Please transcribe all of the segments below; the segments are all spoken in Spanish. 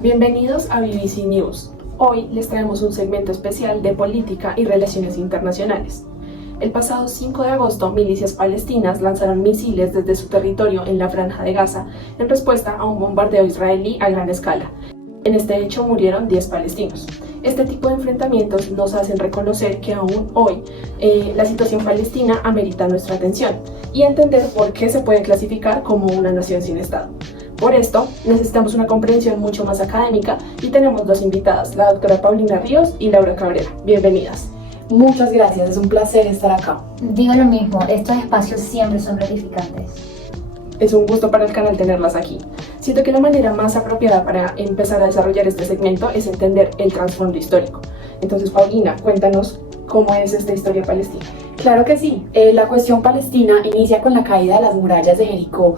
Bienvenidos a BBC News. Hoy les traemos un segmento especial de política y relaciones internacionales. El pasado 5 de agosto, milicias palestinas lanzaron misiles desde su territorio en la Franja de Gaza en respuesta a un bombardeo israelí a gran escala. En este hecho murieron 10 palestinos. Este tipo de enfrentamientos nos hacen reconocer que aún hoy la situación palestina amerita nuestra atención y entender por qué se puede clasificar como una nación sin Estado. Por esto, necesitamos una comprensión mucho más académica y tenemos dos invitadas, la doctora Paulina Ríos y Laura Cabrera. Bienvenidas. Muchas gracias, es un placer estar acá. Digo lo mismo, estos espacios siempre son gratificantes. Es un gusto para el canal tenerlas aquí. Siento que la manera más apropiada para empezar a desarrollar este segmento es entender el trasfondo histórico. Entonces, Paulina, cuéntanos cómo es esta historia palestina. Claro que sí, la cuestión palestina inicia con la caída de las murallas de Jericó,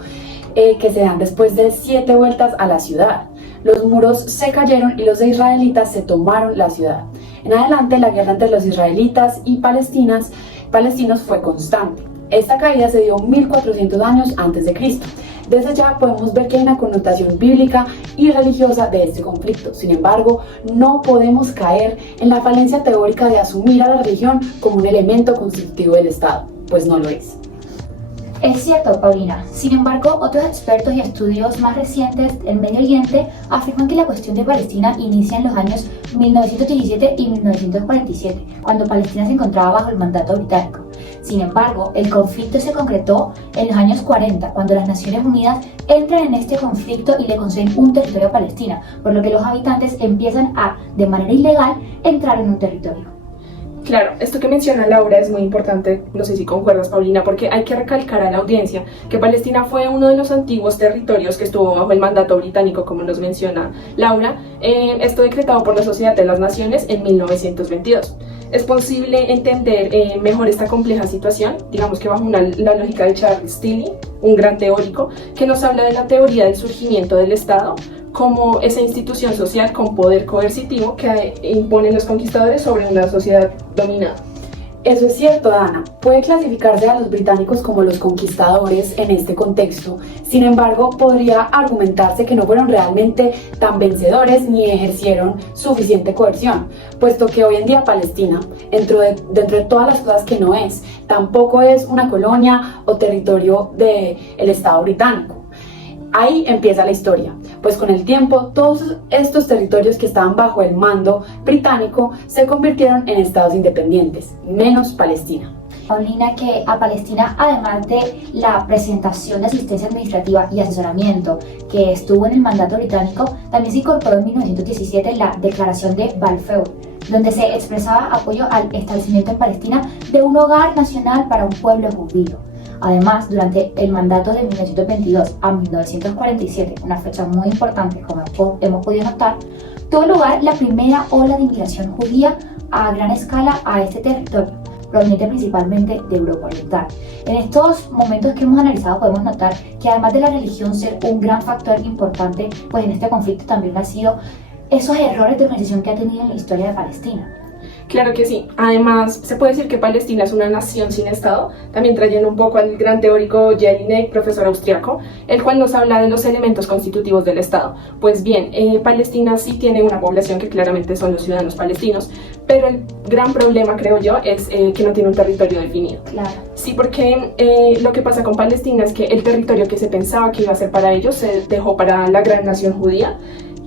que se dan después de 7 vueltas a la ciudad. Los muros se cayeron y los israelitas se tomaron la ciudad. En adelante, la guerra entre los israelitas y palestinos fue constante. Esta caída se dio 1400 años antes de Cristo. Desde ya podemos ver que hay una connotación bíblica y religiosa de este conflicto. Sin embargo, no podemos caer en la falencia teórica de asumir a la religión como un elemento constitutivo del Estado, pues no lo es. Es cierto, Paulina. Sin embargo, otros expertos y estudios más recientes del Medio Oriente afirman que la cuestión de Palestina inicia en los años 1917 y 1947, cuando Palestina se encontraba bajo el mandato británico. Sin embargo, el conflicto se concretó en los años 40, cuando las Naciones Unidas entran en este conflicto y le conceden un territorio a Palestina, por lo que los habitantes empiezan a, de manera ilegal, entrar en un territorio. Claro, esto que menciona Laura es muy importante, no sé si concuerdas, Paulina, porque hay que recalcar a la audiencia que Palestina fue uno de los antiguos territorios que estuvo bajo el mandato británico, como nos menciona Laura, esto decretado por la Sociedad de las Naciones en 1922. Es posible entender mejor esta compleja situación, digamos que bajo la lógica de Charles Tilly, un gran teórico, que nos habla de la teoría del surgimiento del Estado como esa institución social con poder coercitivo que imponen los conquistadores sobre una sociedad dominada. Eso es cierto, Ana. Puede clasificarse a los británicos como los conquistadores en este contexto. Sin embargo, podría argumentarse que no fueron realmente tan vencedores ni ejercieron suficiente coerción, puesto que hoy en día Palestina, dentro de todas las cosas que no es, tampoco es una colonia o territorio del Estado británico. Ahí empieza la historia, pues con el tiempo todos estos territorios que estaban bajo el mando británico se convirtieron en estados independientes, menos Palestina. Paulina, que a Palestina, además de la presentación de asistencia administrativa y asesoramiento que estuvo en el mandato británico, también se incorporó en 1917 la Declaración de Balfour, donde se expresaba apoyo al establecimiento en Palestina de un hogar nacional para un pueblo judío. Además, durante el mandato de 1922 a 1947, una fecha muy importante como hemos podido notar, tuvo lugar la primera ola de inmigración judía a gran escala a este territorio, proveniente principalmente de Europa Oriental. En estos momentos que hemos analizado podemos notar que además de la religión ser un gran factor importante, pues en este conflicto también ha sido esos errores de organización que ha tenido en la historia de Palestina. Claro que sí. Además, se puede decir que Palestina es una nación sin Estado, también trayendo un poco al gran teórico Jelinek, profesor austriaco, el cual nos habla de los elementos constitutivos del Estado. Pues bien, Palestina sí tiene una población que claramente son los ciudadanos palestinos, pero el gran problema, creo yo, es que no tiene un territorio definido. Claro. Sí, porque lo que pasa con Palestina es que el territorio que se pensaba que iba a ser para ellos se dejó para la gran nación judía,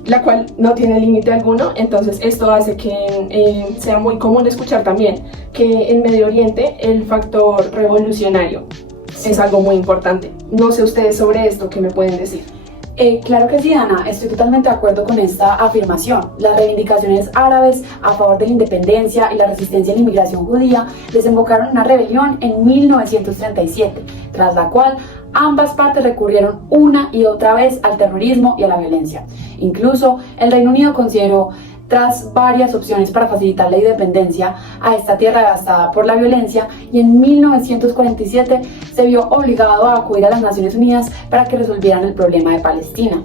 la cual no tiene límite alguno. Entonces esto hace que sea muy común escuchar también que en Medio Oriente el factor revolucionario es algo muy importante. No sé ustedes sobre esto, ¿qué me pueden decir? Claro que sí, Ana, estoy totalmente de acuerdo con esta afirmación. Las reivindicaciones árabes a favor de la independencia y la resistencia a la inmigración judía desembocaron en una rebelión en 1937, tras la cual ambas partes recurrieron una y otra vez al terrorismo y a la violencia. Incluso el Reino Unido consideró, tras varias opciones para facilitar la independencia a esta tierra devastada por la violencia, y en 1947 se vio obligado a acudir a las Naciones Unidas para que resolvieran el problema de Palestina.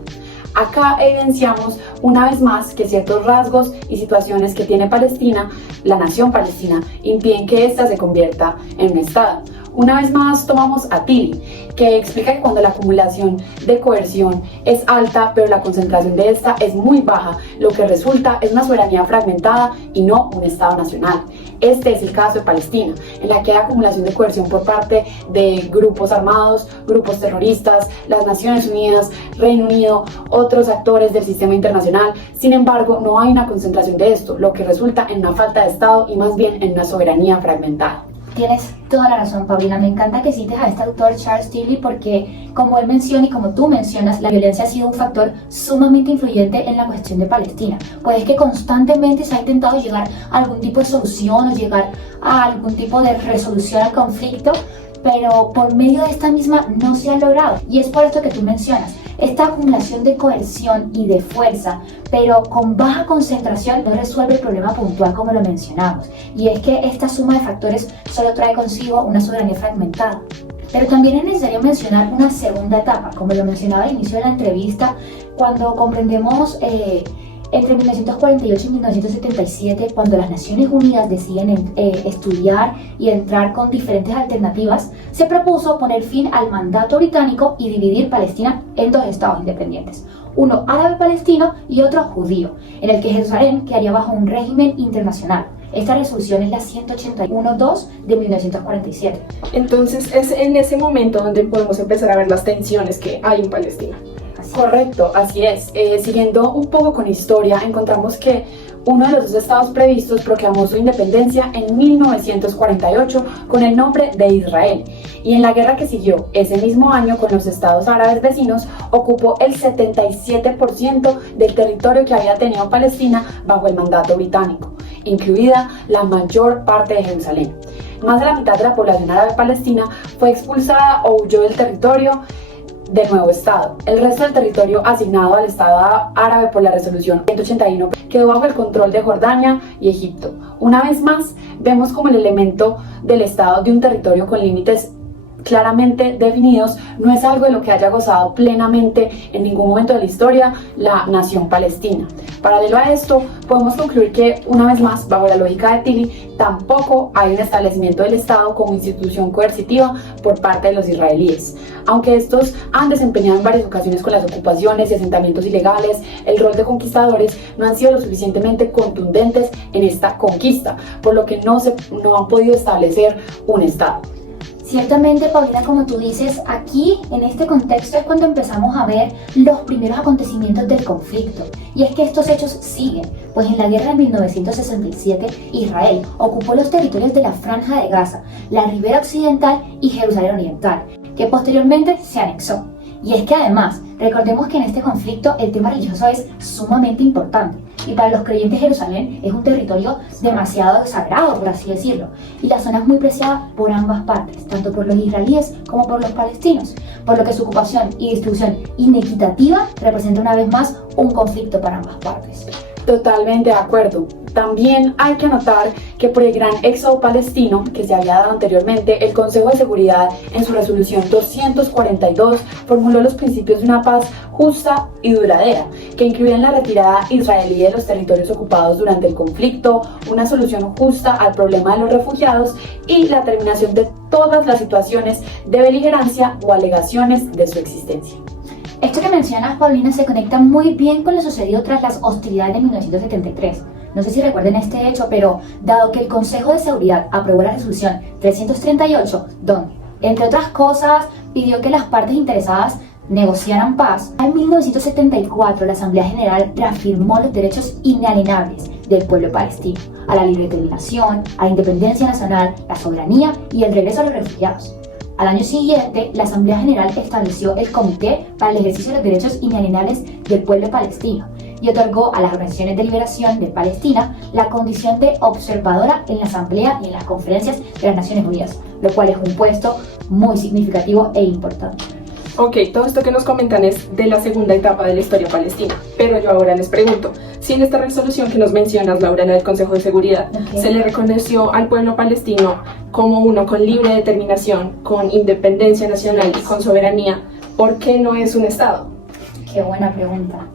Acá evidenciamos una vez más que ciertos rasgos y situaciones que tiene Palestina, la nación palestina, impiden que ésta se convierta en un Estado. Una vez más tomamos a Tilly, que explica que cuando la acumulación de coerción es alta, pero la concentración de esta es muy baja, lo que resulta es una soberanía fragmentada y no un Estado nacional. Este es el caso de Palestina, en la que hay acumulación de coerción por parte de grupos armados, grupos terroristas, las Naciones Unidas, Reino Unido, otros actores del sistema internacional. Sin embargo, no hay una concentración de esto, lo que resulta en una falta de Estado y más bien en una soberanía fragmentada. Tienes toda la razón, Paulina. Me encanta que cites a este autor Charles Tilly porque, como él menciona y como tú mencionas, la violencia ha sido un factor sumamente influyente en la cuestión de Palestina. Pues es que constantemente se ha intentado llegar a algún tipo de solución o llegar a algún tipo de resolución al conflicto, pero por medio de esta misma no se ha logrado. Y es por esto que tú mencionas. Esta acumulación de coerción y de fuerza, pero con baja concentración, no resuelve el problema puntual como lo mencionamos. Y es que esta suma de factores solo trae consigo una soberanía fragmentada. Pero también es necesario mencionar una segunda etapa, como lo mencionaba al inicio de la entrevista, cuando comprendemos entre 1948 y 1977, cuando las Naciones Unidas deciden estudiar y entrar con diferentes alternativas, se propuso poner fin al mandato británico y dividir Palestina en dos estados independientes, uno árabe-palestino y otro judío, en el que Jerusalén quedaría bajo un régimen internacional. Esta resolución es la 181-2 de 1947. Entonces es en ese momento donde podemos empezar a ver las tensiones que hay en Palestina. Correcto, así es. Siguiendo un poco con historia, encontramos que uno de los dos estados previstos proclamó su independencia en 1948 con el nombre de Israel, y en la guerra que siguió ese mismo año con los estados árabes vecinos ocupó el 77% del territorio que había tenido Palestina bajo el mandato británico, incluida la mayor parte de Jerusalén. Más de la mitad de la población árabe palestina fue expulsada o huyó del territorio del nuevo Estado. El resto del territorio asignado al Estado árabe por la resolución 181 quedó bajo el control de Jordania y Egipto. Una vez más, vemos como el elemento del Estado de un territorio con límites claramente definidos no es algo de lo que haya gozado plenamente en ningún momento de la historia la nación palestina. Paralelo a esto, podemos concluir que, una vez más, bajo la lógica de Tilly, tampoco hay un establecimiento del Estado como institución coercitiva por parte de los israelíes. Aunque estos han desempeñado en varias ocasiones con las ocupaciones y asentamientos ilegales el rol de conquistadores, no han sido lo suficientemente contundentes en esta conquista, por lo que no han podido establecer un Estado. Ciertamente, Paulina, como tú dices, aquí en este contexto es cuando empezamos a ver los primeros acontecimientos del conflicto. Y es que estos hechos siguen, pues en la guerra de 1967 Israel ocupó los territorios de la Franja de Gaza, la Ribera Occidental y Jerusalén Oriental, que posteriormente se anexó. Y es que además, recordemos que en este conflicto el tema religioso es sumamente importante. Y para los creyentes Jerusalén es un territorio demasiado sagrado, por así decirlo. Y la zona es muy preciada por ambas partes, tanto por los israelíes como por los palestinos. Por lo que su ocupación y distribución inequitativa representa una vez más un conflicto para ambas partes. Totalmente de acuerdo. También hay que anotar que por el gran éxodo palestino que se había dado anteriormente, el Consejo de Seguridad en su resolución 242 formuló los principios de una paz justa y duradera, que incluían la retirada israelí de los territorios ocupados durante el conflicto, una solución justa al problema de los refugiados y la terminación de todas las situaciones de beligerancia o alegaciones de su existencia. Esto que mencionas, Paulina, se conecta muy bien con lo sucedido tras las hostilidades de 1973. No sé si recuerden este hecho, pero dado que el Consejo de Seguridad aprobó la resolución 338, donde, entre otras cosas, pidió que las partes interesadas negociaran paz, en 1974 la Asamblea General reafirmó los derechos inalienables del pueblo palestino, a la libre determinación, a la independencia nacional, la soberanía y el regreso a los refugiados. Al año siguiente, la Asamblea General estableció el Comité para el Ejercicio de los Derechos Inalienables del Pueblo Palestino y otorgó a las organizaciones de liberación de Palestina la condición de observadora en la Asamblea y en las conferencias de las Naciones Unidas, lo cual es un puesto muy significativo e importante. Ok, todo esto que nos comentan es de la segunda etapa de la historia palestina, pero yo ahora les pregunto, si en esta resolución que nos mencionas, Laura, en el Consejo de Seguridad, se le reconoció al pueblo palestino como uno con libre determinación, con independencia nacional y con soberanía, ¿por qué no es un Estado? Qué buena pregunta.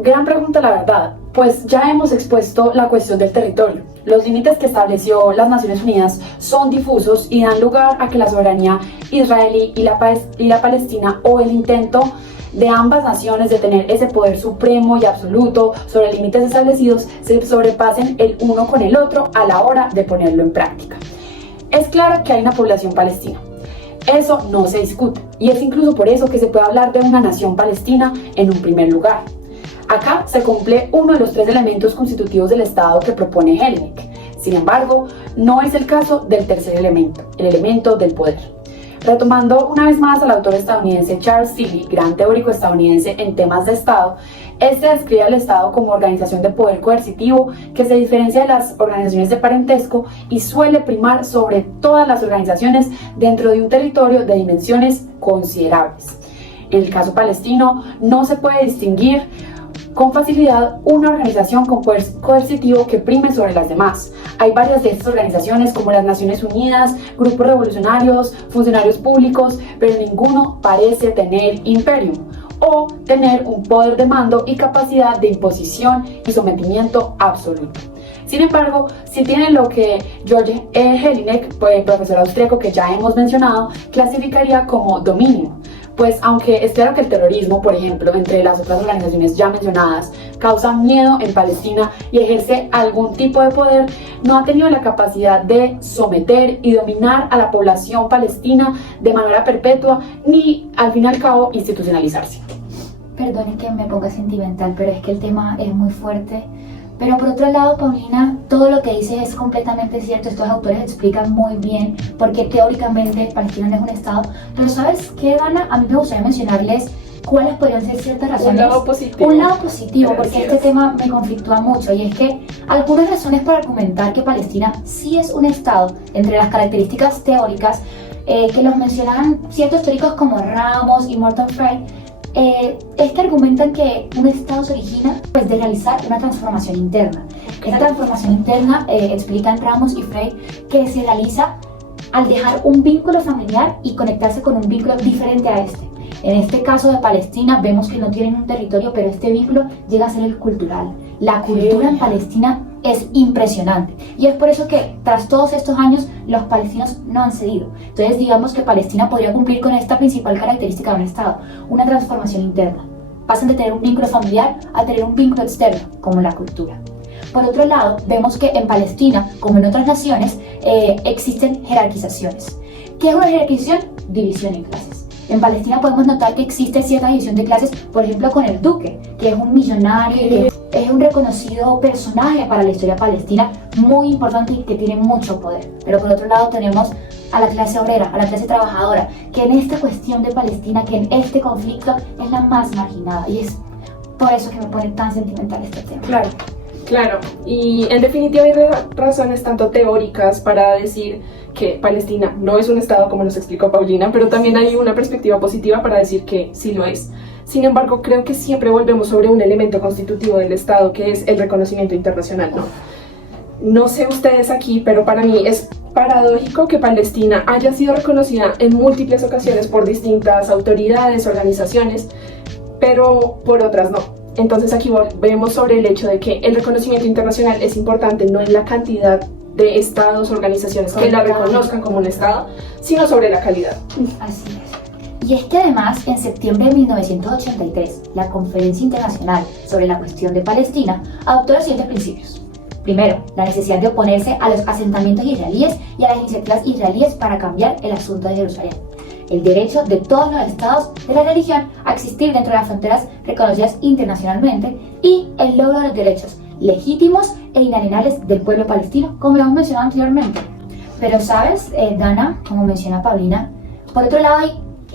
Gran pregunta, la verdad. Pues ya hemos expuesto la cuestión del territorio. Los límites que estableció las Naciones Unidas son difusos y dan lugar a que la soberanía israelí y la palestina, o el intento de ambas naciones de tener ese poder supremo y absoluto sobre límites establecidos, se sobrepasen el uno con el otro a la hora de ponerlo en práctica. Es claro que hay una población palestina. Eso no se discute, y es incluso por eso que se puede hablar de una nación palestina en un primer lugar. Acá se cumple uno de los tres elementos constitutivos del Estado que propone Jelinek. Sin embargo, no es el caso del tercer elemento, el elemento del poder. Retomando una vez más al autor estadounidense Charles Tilly, gran teórico estadounidense en temas de Estado, este describe al Estado como organización de poder coercitivo que se diferencia de las organizaciones de parentesco y suele primar sobre todas las organizaciones dentro de un territorio de dimensiones considerables. En el caso palestino, no se puede distinguir con facilidad una organización con poder coercitivo que prime sobre las demás. Hay varias de estas organizaciones como las Naciones Unidas, grupos revolucionarios, funcionarios públicos, pero ninguno parece tener imperium o tener un poder de mando y capacidad de imposición y sometimiento absoluto. Sin embargo, sí tienen lo que George Jelinek, profesor austríaco que ya hemos mencionado, clasificaría como dominio. Pues aunque es claro que el terrorismo, por ejemplo, entre las otras organizaciones ya mencionadas, causa miedo en Palestina y ejerce algún tipo de poder, no ha tenido la capacidad de someter y dominar a la población palestina de manera perpetua ni, al fin y al cabo, institucionalizarse. Perdone que me ponga sentimental, pero es que el tema es muy fuerte. Pero por otro lado, Paulina, todo lo que dices es completamente cierto. Estos autores explican muy bien por qué teóricamente Palestina no es un estado. Pero ¿sabes qué, Dana? A mí me gustaría mencionarles cuáles podrían ser ciertas razones. Un lado positivo. Un lado positivo, Gracias. porque este tema me conflictúa mucho. Y es que algunas razones para argumentar que Palestina sí es un estado, entre las características teóricas que los mencionan ciertos teóricos como Ramos y Morton Frey, es que argumentan que un estado se origina pues, de realizar una transformación interna. Esta transformación interna, explican Ramos y Frey, que se realiza al dejar un vínculo familiar y conectarse con un vínculo diferente a este. En este caso de Palestina vemos que no tienen un territorio, pero este vínculo llega a ser el cultural. La cultura en Palestina es impresionante y es por eso que tras todos estos años los palestinos no han cedido. Entonces digamos que Palestina podría cumplir con esta principal característica de un estado, una transformación interna. Pasan de tener un vínculo familiar a tener un vínculo externo, como la cultura. Por otro lado, vemos que en Palestina, como en otras naciones, existen jerarquizaciones. ¿Qué es una jerarquización? División en clases. En Palestina podemos notar que existe cierta división de clases, por ejemplo con el duque, que es un millonario, que es un reconocido personaje para la historia palestina, muy importante y que tiene mucho poder. Pero por otro lado tenemos a la clase obrera, a la clase trabajadora, que en esta cuestión de Palestina, que en este conflicto es la más marginada, y es por eso que me pone tan sentimental este tema. Claro, y en definitiva hay razones tanto teóricas para decir que Palestina no es un estado como nos explicó Paulina, pero también hay una perspectiva positiva para decir que sí lo es. Sin embargo, creo que siempre volvemos sobre un elemento constitutivo del estado que es el reconocimiento internacional, ¿no? No sé ustedes aquí, pero para mí es paradójico que Palestina haya sido reconocida en múltiples ocasiones por distintas autoridades, organizaciones, pero por otras no. Entonces aquí volvemos sobre el hecho de que el reconocimiento internacional es importante no en la cantidad de estados, organizaciones que la reconozcan como un estado, sino sobre la calidad. Así es. Y es que además, en septiembre de 1983, la Conferencia Internacional sobre la Cuestión de Palestina adoptó los siguientes principios. Primero, la necesidad de oponerse a los asentamientos israelíes y a las iniciativas israelíes para cambiar el asunto de Jerusalén. El derecho de todos los estados de la religión a existir dentro de las fronteras reconocidas internacionalmente y el logro de los derechos legítimos e inalienables del pueblo palestino, como lo hemos mencionado anteriormente. Pero sabes, Dana, como menciona Paulina, por otro lado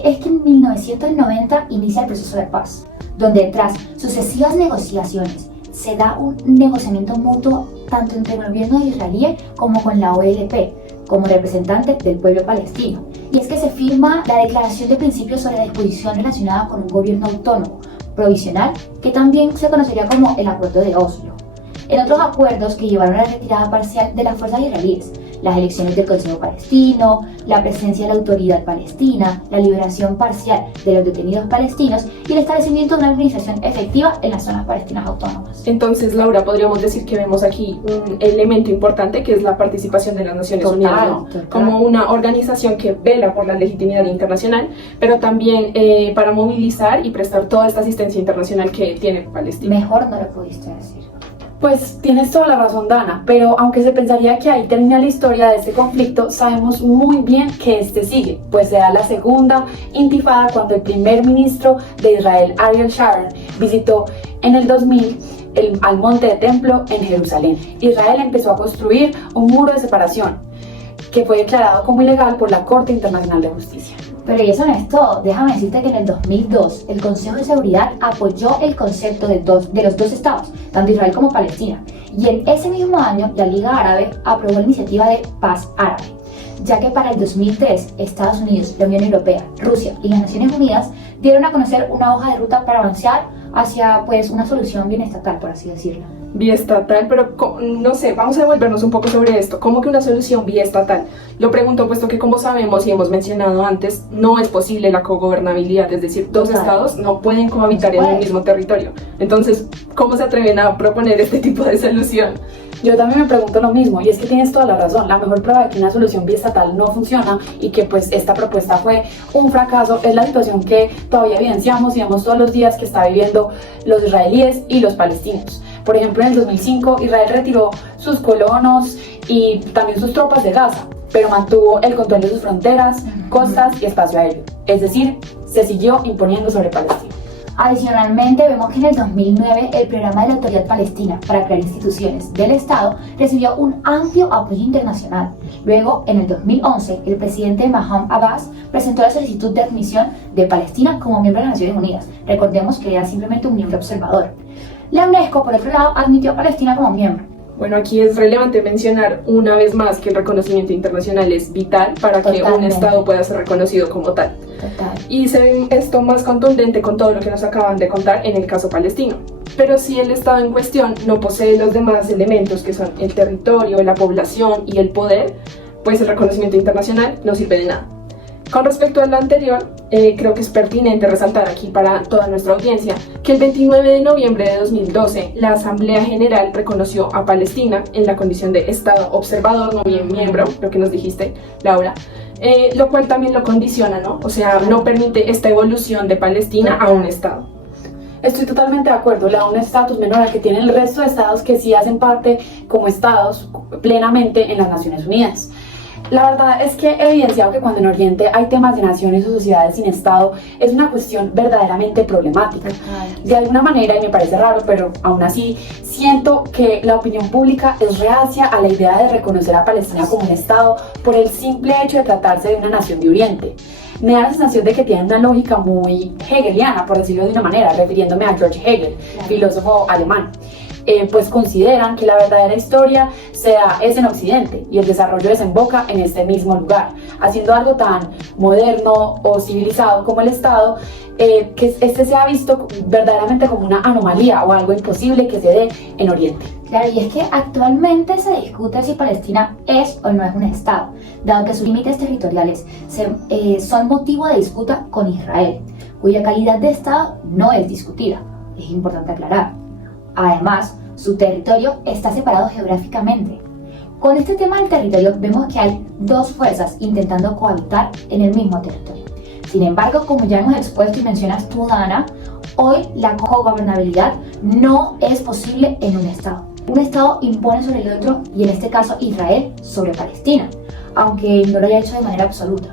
es que en 1990 inicia el proceso de paz, donde tras sucesivas negociaciones se da un negociamiento mutuo tanto entre el gobierno israelí como con la OLP, como representante del pueblo palestino. Y es que se firma la Declaración de Principios sobre la Disposición relacionada con un gobierno autónomo, provisional, que también se conocería como el Acuerdo de Oslo. En otros acuerdos que llevaron a la retirada parcial de las fuerzas israelíes, las elecciones del Consejo Palestino, la presencia de la autoridad palestina, la liberación parcial de los detenidos palestinos y el establecimiento de una administración efectiva en las zonas palestinas autónomas. Entonces, Laura, podríamos decir que vemos aquí un elemento importante que es la participación de las Naciones Unidas, ¿no? Como una organización que vela por la legitimidad internacional, pero también para movilizar y prestar toda esta asistencia internacional que tiene Palestina. Mejor no lo pudiste decir. Pues tienes toda la razón, Dana, pero aunque se pensaría que ahí termina la historia de este conflicto, sabemos muy bien que este sigue, pues se da la segunda intifada cuando el primer ministro de Israel, Ariel Sharon, visitó en el 2000 al monte de Templo en Jerusalén. Israel empezó a construir un muro de separación que fue declarado como ilegal por la Corte Internacional de Justicia. Pero y eso no es todo, déjame decirte que en el 2002 el Consejo de Seguridad apoyó el concepto de los dos estados, tanto Israel como Palestina, y en ese mismo año la Liga Árabe aprobó la iniciativa de Paz Árabe, ya que para el 2003 Estados Unidos, la Unión Europea, Rusia y las Naciones Unidas dieron a conocer una hoja de ruta para avanzar hacia pues una solución bien estatal, por así decirlo. Biestatal, pero no sé, vamos a devolvernos un poco sobre esto. ¿Cómo que una solución biestatal? Lo pregunto puesto que, como sabemos y hemos mencionado antes, no es posible la cogobernabilidad, es decir, dos estados no pueden cohabitar en el mismo territorio. Entonces, ¿cómo se atreven a proponer este tipo de solución? Yo también me pregunto lo mismo, y es que tienes toda la razón. La mejor prueba de que una solución biestatal no funciona y que pues esta propuesta fue un fracaso es la situación que todavía evidenciamos y vemos todos los días que está viviendo los israelíes y los palestinos. Por ejemplo, en el 2005 Israel retiró sus colonos y también sus tropas de Gaza, pero mantuvo el control de sus fronteras, costas y espacio aéreo. Es decir, se siguió imponiendo sobre Palestina. Adicionalmente, vemos que en el 2009 el programa de la Autoridad Palestina para crear instituciones del Estado recibió un amplio apoyo internacional. Luego, en el 2011, el presidente Mahmoud Abbas presentó la solicitud de admisión de Palestina como miembro de las Naciones Unidas. Recordemos que era simplemente un miembro observador. La UNESCO, por otro lado, admitió a Palestina como miembro. Bueno, aquí es relevante mencionar una vez más que el reconocimiento internacional es vital para que un Estado pueda ser reconocido como tal. Total. Y se ve esto más contundente con todo lo que nos acaban de contar en el caso palestino. Pero si el Estado en cuestión no posee los demás elementos que son el territorio, la población y el poder, pues el reconocimiento internacional no sirve de nada. Con respecto a lo anterior, creo que es pertinente resaltar aquí para toda nuestra audiencia que el 29 de noviembre de 2012 la Asamblea General reconoció a Palestina en la condición de Estado observador, no bien miembro, lo que nos dijiste, Laura, lo cual también lo condiciona, ¿no? O sea, no permite esta evolución de Palestina a un Estado. Estoy totalmente de acuerdo, le da un estatus menor al que tienen el resto de estados que sí hacen parte como estados plenamente en las Naciones Unidas. La verdad es que he evidenciado que cuando en Oriente hay temas de naciones o sociedades sin Estado es una cuestión verdaderamente problemática. De alguna manera, y me parece raro, pero aún así siento que la opinión pública es reacia a la idea de reconocer a Palestina como un Estado por el simple hecho de tratarse de una nación de Oriente. Me da la sensación de que tienen una lógica muy hegeliana, por decirlo de una manera, refiriéndome a George Hegel, filósofo alemán. Pues consideran que la verdadera historia es en Occidente y el desarrollo desemboca en este mismo lugar, haciendo algo tan moderno o civilizado como el Estado, que este se ha visto verdaderamente como una anomalía o algo imposible que se dé en Oriente. Claro, y es que actualmente se discute si Palestina es o no es un Estado, dado que sus límites territoriales son motivo de disputa con Israel, cuya calidad de Estado no es discutida, es importante aclarar. Además, su territorio está separado geográficamente. Con este tema del territorio vemos que hay dos fuerzas intentando cohabitar en el mismo territorio. Sin embargo, como ya hemos expuesto y mencionas tú, Dana, hoy la cogobernabilidad no es posible en un Estado. Un Estado impone sobre el otro, y en este caso Israel sobre Palestina, aunque no lo haya hecho de manera absoluta.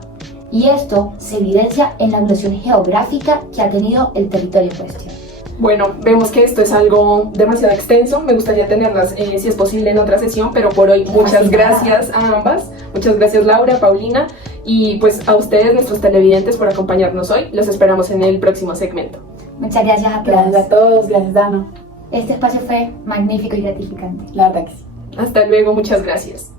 Y esto se evidencia en la evolución geográfica que ha tenido el territorio en cuestión. Bueno, vemos que esto es algo demasiado extenso, me gustaría tenerlas si es posible en otra sesión, pero por hoy muchas gracias a ambas, muchas gracias Laura, Paulina, y pues a ustedes, nuestros televidentes, por acompañarnos hoy. Los esperamos en el próximo segmento. Muchas gracias a todos. Gracias a todos, gracias Dana. Este espacio fue magnífico y gratificante. La verdad que sí. Hasta luego, muchas gracias.